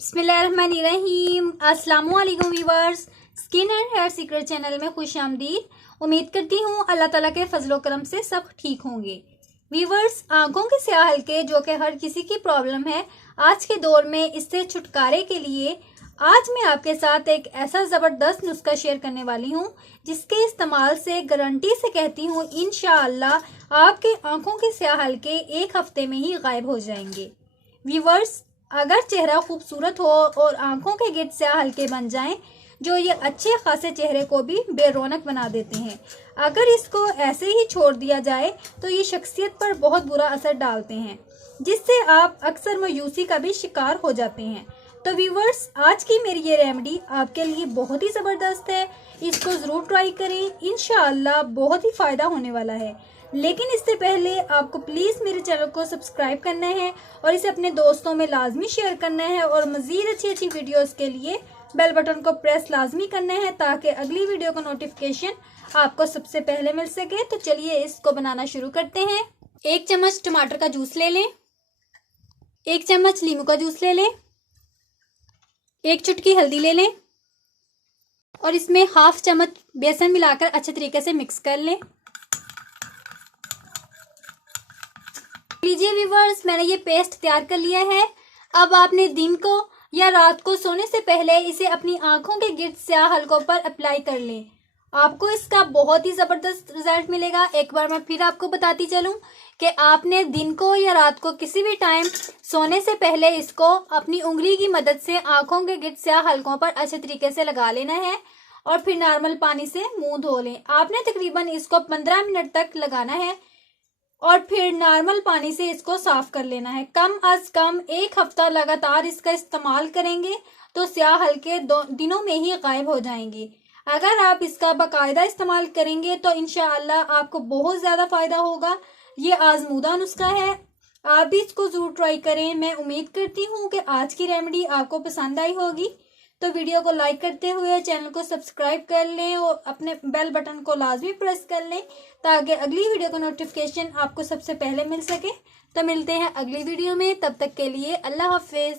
बिस्मिल्लाहिर्रहमानिर्रहीम। अस्सलामु अलैकुम viewers, skin and hair secret channel में खुश आमदीद। उम्मीद करती हूँ अल्लाह ताला के फजलो करम से सब ठीक होंगे। व्यूअर्स, आंखों के स्याह हल्के जो कि हर किसी की प्रॉब्लम है, आज के दौर में इससे छुटकारे के लिए आज मैं आपके साथ एक ऐसा ज़बरदस्त नुस्खा शेयर करने वाली हूँ जिसके इस्तेमाल से गारंटी से कहती हूँ इंशाअल्लाह आपके आंखों के स्याह हल्के एक हफ्ते में ही गायब हो जाएंगे। व्यूअर्स, अगर चेहरा खूबसूरत हो और आंखों के गिर्द स्याह हल्के बन जाएं जो ये अच्छे खासे चेहरे को भी बेरौनक बना देते हैं, अगर इसको ऐसे ही छोड़ दिया जाए तो ये शख्सियत पर बहुत बुरा असर डालते हैं जिससे आप अक्सर मायूसी का भी शिकार हो जाते हैं। तो व्यूवर्स, आज की मेरी ये रेमेडी आपके लिए बहुत ही ज़बरदस्त है, इसको ज़रूर ट्राई करें, इंशाअल्लाह बहुत ही फ़ायदा होने वाला है। लेकिन इससे पहले आपको प्लीज़ मेरे चैनल को सब्सक्राइब करना है और इसे अपने दोस्तों में लाजमी शेयर करना है और मज़ीद अच्छी वीडियोस के लिए बेल बटन को प्रेस लाजमी करना है ताकि अगली वीडियो का नोटिफिकेशन आपको सबसे पहले मिल सके। तो चलिए इसको बनाना शुरू करते हैं। 1 चम्मच टमाटर का जूस ले लें, 1 चम्मच नींबू का जूस ले लें, 1 चुटकी हल्दी ले लें और इसमें हाफ चम्मच बेसन मिलाकर अच्छे तरीके से मिक्स कर लें। लीजिए व्यूवर्स, मैंने ये पेस्ट तैयार कर लिया है। अब आपने दिन को या रात को सोने से पहले इसे अपनी आंखों के गिर्द स्याह हल्कों पर अप्लाई कर लें। आपको इसका बहुत ही ज़बरदस्त रिजल्ट मिलेगा। एक बार मैं फिर आपको बताती चलूं कि आपने दिन को या रात को किसी भी टाइम सोने से पहले इसको अपनी उंगली की मदद से आंखों के गिर्द स्याह हल्कों पर अच्छे तरीके से लगा लेना है और फिर नॉर्मल पानी से मुंह धो लें। आपने तकरीबन इसको 15 मिनट तक लगाना है और फिर नॉर्मल पानी से इसको साफ कर लेना है। कम अज कम 1 हफ्ता लगातार इसका इस्तेमाल करेंगे तो स्याह हल्के 2 दिनों में ही गायब हो जाएंगे। अगर आप इसका बाकायदा इस्तेमाल करेंगे तो इंशाअल्लाह आपको बहुत ज़्यादा फ़ायदा होगा। ये आजमूदा नुस्खा है, आप भी इसको ज़रूर ट्राई करें। मैं उम्मीद करती हूँ कि आज की रेमेडी आपको पसंद आई होगी। तो वीडियो को लाइक करते हुए चैनल को सब्सक्राइब कर लें और अपने बेल बटन को लाजमी प्रेस कर लें ताकि अगली वीडियो का नोटिफिकेशन आपको सबसे पहले मिल सके। तो मिलते हैं अगली वीडियो में, तब तक के लिए अल्लाह हाफिज़।